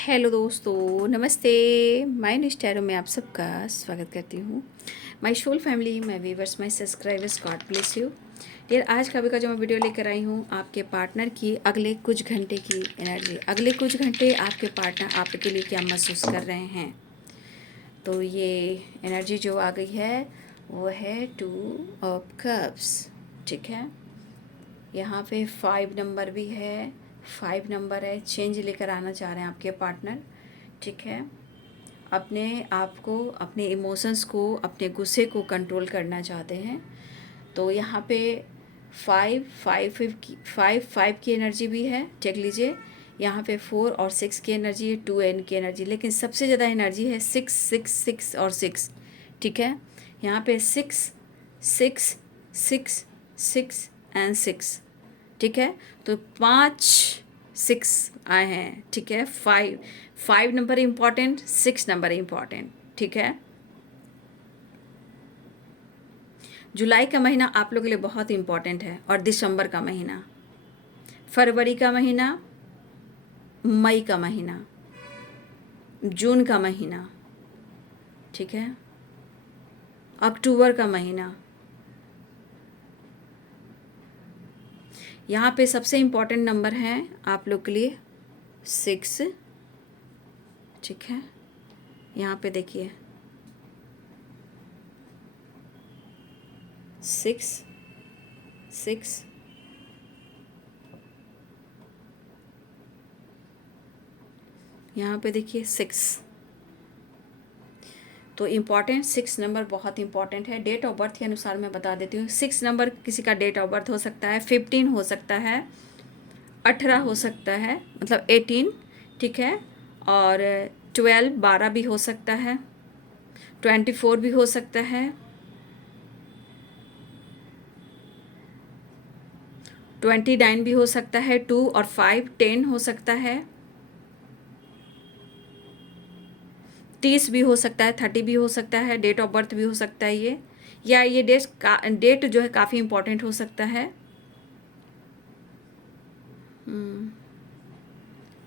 Hello दोस्तों, नमस्ते। My निस्टैरो में आप सबका स्वागत करती हूँ। My soul family, my viewers, my subscribers, God bless you dear. आज का जो मैं वीडियो लेकर आई हूँ, आपके पार्टनर की अगले कुछ घंटे की एनर्जी। अगले कुछ घंटे आपके पार्टनर आपके लिए क्या महसूस कर रहे हैं। तो ये एनर्जी जो आ गई है वो है 2 ऑफ कप्स। ठीक है, यहाँ पे 5 नंबर भी है। 5 नंबर है, चेंज लेकर आना चाह रहे हैं आपके पार्टनर। ठीक है, अपने आप को, अपने इमोशंस को, अपने गुस्से को कंट्रोल करना चाहते हैं। तो यहाँ पे 5 की एनर्जी भी है, चेक लीजिए। यहाँ पे 4 और 6 की एनर्जी है, 2 एन की एनर्जी, लेकिन सबसे ज़्यादा एनर्जी है 6 6 6 और 6। ठीक है, यहाँ पे 6 6 6 6 एंड 6। ठीक है, तो 5 6 आए हैं। ठीक है, 5 नंबर इम्पॉर्टेंट, 6 नंबर इम्पॉर्टेंट। ठीक है, जुलाई का महीना आप लोगों के लिए बहुत इम्पॉर्टेंट है, और दिसंबर का महीना, फरवरी का महीना, मई का महीना, जून का महीना, ठीक है, अक्टूबर का महीना। यहाँ पे सबसे इम्पॉर्टेंट नंबर है आप लोग के लिए 6। ठीक है, यहाँ पे देखिए 6 6 यहाँ पे देखिए 6। तो इम्पॉर्टेंट 6 नंबर बहुत इम्पॉर्टेंट है। डेट ऑफ बर्थ के अनुसार मैं बता देती हूँ। 6 नंबर किसी का डेट ऑफ बर्थ हो सकता है, 15 हो सकता है, 18 हो सकता है, मतलब 18। ठीक है, और 12 भी हो सकता है, 24 भी हो सकता है, 29 भी हो सकता है, 2 और 5 10 हो सकता है, 30 भी हो सकता है, 30 भी हो सकता है। डेट ऑफ बर्थ भी हो सकता है ये, या ये डेट जो है काफ़ी इम्पोर्टेंट हो सकता है।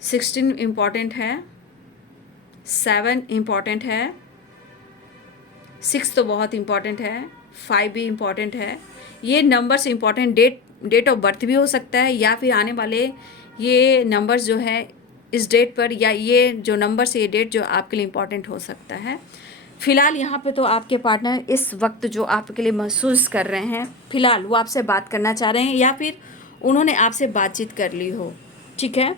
16 इम्पॉर्टेंट है, 7 इम्पॉर्टेंट है, 6 तो बहुत इम्पॉर्टेंट है, 5 भी इम्पॉर्टेंट है। ये numbers important, date of birth भी हो सकता है, या फिर आने वाले ये नंबर्स जो है इस डेट पर, या ये जो नंबर्स, ये डेट जो आपके लिए इम्पॉर्टेंट हो सकता है। फ़िलहाल यहाँ पे तो आपके पार्टनर इस वक्त जो आपके लिए महसूस कर रहे हैं, फ़िलहाल वो आपसे बात करना चाह रहे हैं, या फिर उन्होंने आपसे बातचीत कर ली हो। ठीक है,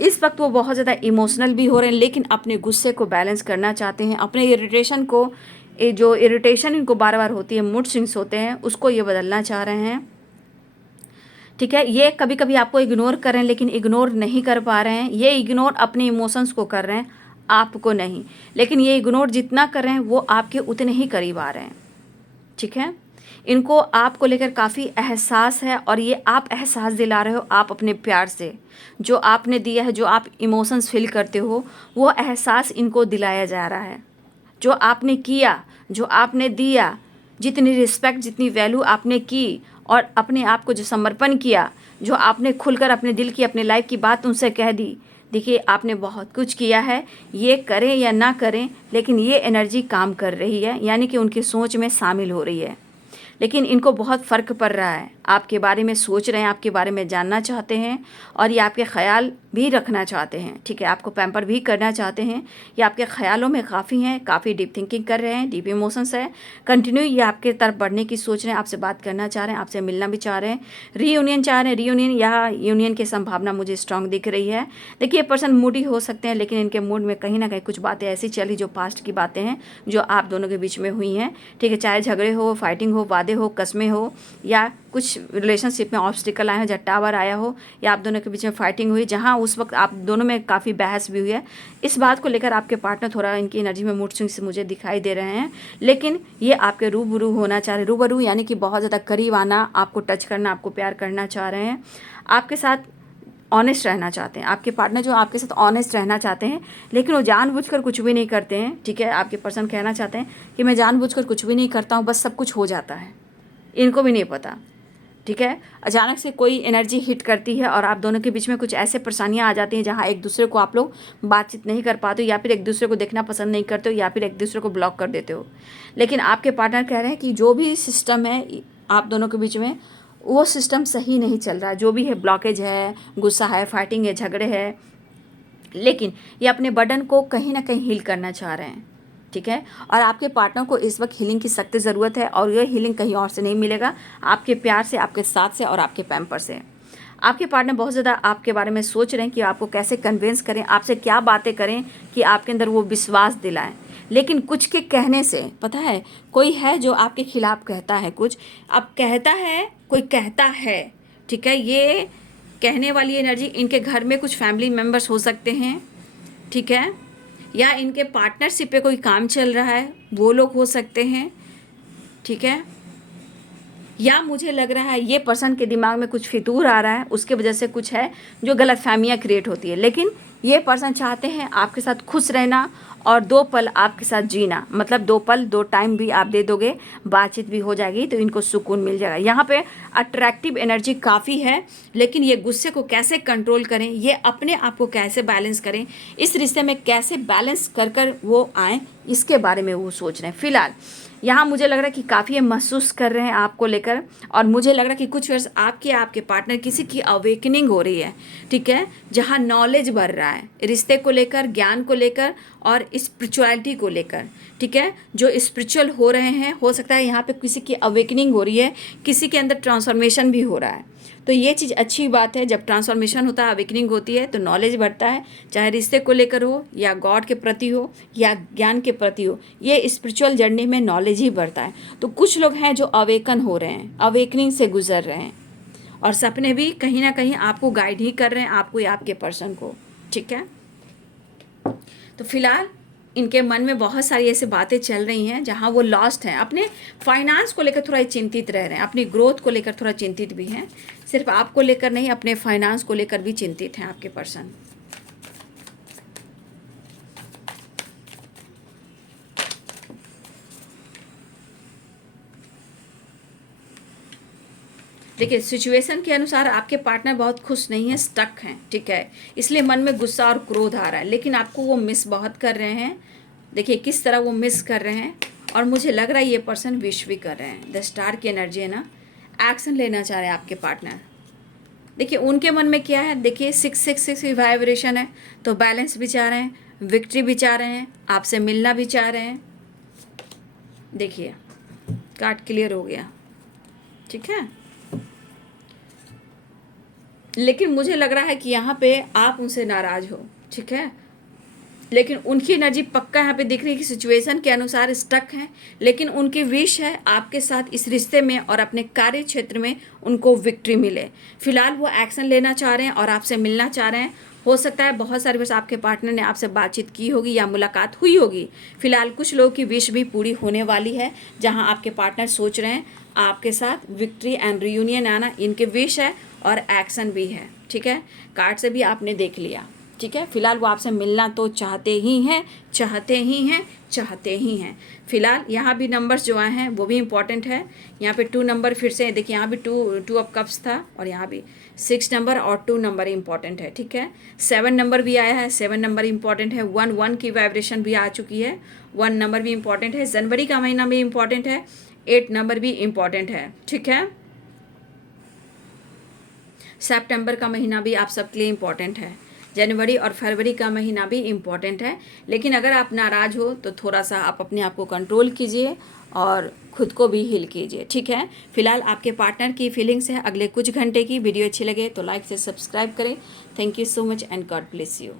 इस वक्त वो बहुत ज़्यादा इमोशनल भी हो रहे हैं, लेकिन अपने गुस्से को बैलेंस करना चाहते हैं। अपने इरिटेशन को, ये जो इरिटेशन इनको बार बार होती है, मूड स्विंग्स होते हैं, उसको ये बदलना चाह रहे हैं। ठीक है, ये कभी कभी आपको इग्नोर कर रहे हैं, लेकिन इग्नोर नहीं कर पा रहे हैं। ये इग्नोर अपने इमोशंस को कर रहे हैं, आपको नहीं। लेकिन ये इग्नोर जितना कर रहे हैं वो आपके उतने ही करीब आ रहे हैं। ठीक है, इनको आपको लेकर काफ़ी एहसास है, और ये आप एहसास दिला रहे हो आप अपने प्यार से। जो आपने दिया है, जो आप इमोशंस फील करते हो, वो एहसास इनको दिलाया जा रहा है। जो आपने किया, जो आपने दिया, जितनी रिस्पेक्ट, जितनी वैल्यू आपने की, और अपने आप को जो समर्पण किया, जो आपने खुलकर अपने दिल की, अपने लाइफ की बात उनसे कह दी। देखिए, आपने बहुत कुछ किया है। ये करें या ना करें, लेकिन ये एनर्जी काम कर रही है, यानी कि उनकी सोच में शामिल हो रही है। लेकिन इनको बहुत फ़र्क पड़ रहा है, आपके बारे में सोच रहे हैं, आपके बारे में जानना चाहते हैं, और ये आपके ख्याल भी रखना चाहते हैं। ठीक है, आपको पैम्पर भी करना चाहते हैं। ये आपके ख्यालों में काफ़ी हैं, काफ़ी डीप थिंकिंग कर रहे हैं, डीप इमोशंस है। कंटिन्यू ये आपके तरफ बढ़ने की सोच रहे हैं, आपसे बात करना चाह रहे हैं, आपसे मिलना भी चाह रहे हैं, रीयूनियन चाह रहे हैं। रीयूनियन या यूनियन की संभावना मुझे स्ट्रांग दिख रही है। देखिए, ये पर्सन मूडी हो सकते हैं, लेकिन इनके मूड में कहीं ना कहीं कुछ बातें ऐसी चली जो पास्ट की बातें हैं, जो आप दोनों के बीच में हुई हैं। ठीक है, चाहे झगड़े हो, फाइटिंग हो, वादे हो, कस्में हो, या कुछ रिलेशनशिप में ऑब्स्टिकल आए हो, जहाँ टावर आया हो, या आप दोनों के बीच में फाइटिंग हुई, जहाँ उस वक्त आप दोनों में काफ़ी बहस भी हुई है। इस बात को लेकर आपके पार्टनर थोड़ा, इनकी एनर्जी में मूड स्विंग्स मुझे दिखाई दे रहे हैं, लेकिन ये आपके रूबरू होना चाह रहे हैं। रूबरू यानी कि बहुत ज़्यादा करीब आना, आपको टच करना, आपको प्यार करना चाह रहे हैं, आपके साथ ऑनेस्ट रहना चाहते हैं। आपके पार्टनर जो आपके साथ ऑनेस्ट रहना चाहते हैं, लेकिन वो जानबूझकर कुछ भी नहीं करते हैं। ठीक है, आपके पर्सन कहना चाहते हैं कि मैं जानबूझकर कुछ भी नहीं करता हूँ, बस सब कुछ हो जाता है। इनको भी नहीं पता। ठीक है। अचानक से कोई एनर्जी हिट करती है और आप दोनों के बीच में कुछ ऐसे परेशानियां आ जाती हैं जहां एक दूसरे को आप लोग बातचीत नहीं कर पाते हो, या फिर एक दूसरे को देखना पसंद नहीं करते हो, या फिर एक दूसरे को ब्लॉक कर देते हो। लेकिन आपके पार्टनर कह रहे हैं कि जो भी सिस्टम है आप दोनों के बीच में, वो सिस्टम सही नहीं चल रहा। जो भी है, ब्लॉकेज है, गुस्सा है, फाइटिंग है, झगड़े है, लेकिन ये अपने बर्डन को कहीं ना कहीं हील करना चाह रहे हैं। ठीक है। और आपके पार्टनर को इस वक्त हीलिंग की सख्त ज़रूरत है, और ये हीलिंग कहीं और से नहीं मिलेगा, आपके प्यार से, आपके साथ से और आपके पैम्पर से। आपके पार्टनर बहुत ज़्यादा आपके बारे में सोच रहे हैं कि आपको कैसे कन्विंस करें, आपसे क्या बातें करें कि आपके अंदर वो विश्वास दिलाएं। लेकिन कुछ के कहने से, पता है, कोई है जो आपके खिलाफ कहता है कुछ, अब कहता है, कोई कहता है, ठीक है। ये कहने वाली एनर्जी, इनके घर में कुछ फैमिली मेम्बर्स हो सकते हैं, ठीक है, या इनके पार्टनरशिप पे कोई काम चल रहा है, वो लोग हो सकते हैं, ठीक है। या मुझे लग रहा है ये पर्सन के दिमाग में कुछ फितूर आ रहा है, उसके वजह से कुछ है जो गलतफहमियां क्रिएट होती है। लेकिन ये पर्सन चाहते हैं आपके साथ खुश रहना और 2 पल आपके साथ जीना, मतलब 2 पल 2 टाइम भी आप दे दोगे, बातचीत भी हो जाएगी, तो इनको सुकून मिल जाएगा। यहाँ पे अट्रैक्टिव एनर्जी काफ़ी है, लेकिन ये गुस्से को कैसे कंट्रोल करें, ये अपने आप को कैसे बैलेंस करें, इस रिश्ते में कैसे बैलेंस कर कर वो आएँ, इसके बारे में वो सोच रहे हैं। फिलहाल यहाँ मुझे लग रहा है कि काफ़ी महसूस कर रहे हैं आपको लेकर, और मुझे लग रहा है कि कुछ वर्ष आपके पार्टनर किसी की अवेकनिंग हो रही है, ठीक है, जहाँ नॉलेज बढ़ रहा है रिश्ते को लेकर, ज्ञान को लेकर और स्पिरिचुअलिटी को लेकर, ठीक है। जो स्पिरिचुअल हो रहे हैं, हो सकता है यहाँ पे किसी की अवेकनिंग हो रही है, किसी के अंदर ट्रांसफॉर्मेशन भी हो रहा है। तो ये चीज़ अच्छी बात है। जब ट्रांसफॉर्मेशन होता है, अवेकनिंग होती है, तो नॉलेज बढ़ता है, चाहे रिश्ते को लेकर हो, या गॉड के प्रति हो, या ज्ञान के प्रति हो, ये स्पिरिचुअल जर्नी में नॉलेज ही बढ़ता है। तो कुछ लोग हैं जो अवेकन हो रहे हैं, अवेकनिंग से गुजर रहे हैं, और सपने भी कहीं ना कहीं आपको गाइड ही कर रहे हैं, आपको या आपके पर्सन को, ठीक है। तो फिलहाल इनके मन में बहुत सारी ऐसी बातें चल रही हैं जहां वो लॉस्ट हैं, अपने फाइनेंस को लेकर थोड़ा चिंतित रह रहे हैं, अपनी ग्रोथ को लेकर थोड़ा चिंतित भी हैं, सिर्फ आपको लेकर नहीं, अपने फाइनेंस को लेकर भी चिंतित हैं आपके पर्सन। देखिए, सिचुएशन के अनुसार आपके पार्टनर बहुत खुश नहीं है, स्टक हैं, ठीक है, इसलिए मन में गुस्सा और क्रोध आ रहा है, लेकिन आपको वो मिस बहुत कर रहे हैं। देखिए किस तरह वो मिस कर रहे हैं, और मुझे लग रहा है ये पर्सन विश भी कर रहे हैं। द स्टार की एनर्जी है ना, एक्शन लेना चाह रहे हैं आपके पार्टनर। देखिए उनके मन में क्या है, देखिए 666 की वाइब्रेशन है, तो बैलेंस भी चाह रहे हैं, विक्ट्री भी चाह रहे हैं, आपसे मिलना भी चाह रहे हैं। देखिए कार्ड क्लियर हो गया, ठीक है। लेकिन मुझे लग रहा है कि यहाँ पे आप उनसे नाराज़ हो, ठीक है, लेकिन उनकी एनर्जी पक्का यहाँ पे दिख रही है कि सिचुएशन के अनुसार स्टक हैं, लेकिन उनकी विश है आपके साथ इस रिश्ते में और अपने कार्य क्षेत्र में उनको विक्ट्री मिले। फिलहाल वो एक्शन लेना चाह रहे हैं और आपसे मिलना चाह रहे हैं। हो सकता है बहुत सारी बार आपके पार्टनर ने आपसे बातचीत की होगी या मुलाकात हुई होगी। फिलहाल कुछ लोगों की विश भी पूरी होने वाली है, जहाँ आपके पार्टनर सोच रहे हैं आपके साथ विक्ट्री एंड रियूनियन आना, इनके विश है और एक्शन भी है, ठीक है। कार्ड से भी आपने देख लिया, ठीक है। फिलहाल वो आपसे मिलना तो चाहते ही हैं, चाहते ही हैं, चाहते ही हैं। फिलहाल यहाँ भी नंबर्स जो आए हैं वो भी इम्पॉर्टेंट है। यहाँ पे 2 नंबर फिर से देखिए, यहाँ भी 2 ऑफ कप्स था, और यहाँ भी 6 नंबर और 2 नंबर इम्पॉर्टेंट है, ठीक है। 7 नंबर भी आया है, 7 नंबर इम्पॉर्टेंट है। 1 की वाइब्रेशन भी आ चुकी है, 1 नंबर भी इम्पॉर्टेंट है। जनवरी का महीना भी इम्पॉर्टेंट है, 8 नंबर भी इम्पॉर्टेंट है, ठीक है। सितंबर का महीना भी आप सबके लिए इम्पॉर्टेंट है। जनवरी और फरवरी का महीना भी इम्पॉर्टेंट है। लेकिन अगर आप नाराज़ हो तो थोड़ा सा आप अपने आप को कंट्रोल कीजिए और खुद को भी हील कीजिए, ठीक है। फिलहाल आपके पार्टनर की फीलिंग्स है अगले कुछ घंटे की। वीडियो अच्छी लगे तो लाइक से सब्सक्राइब करें। Thank you so much and God bless you.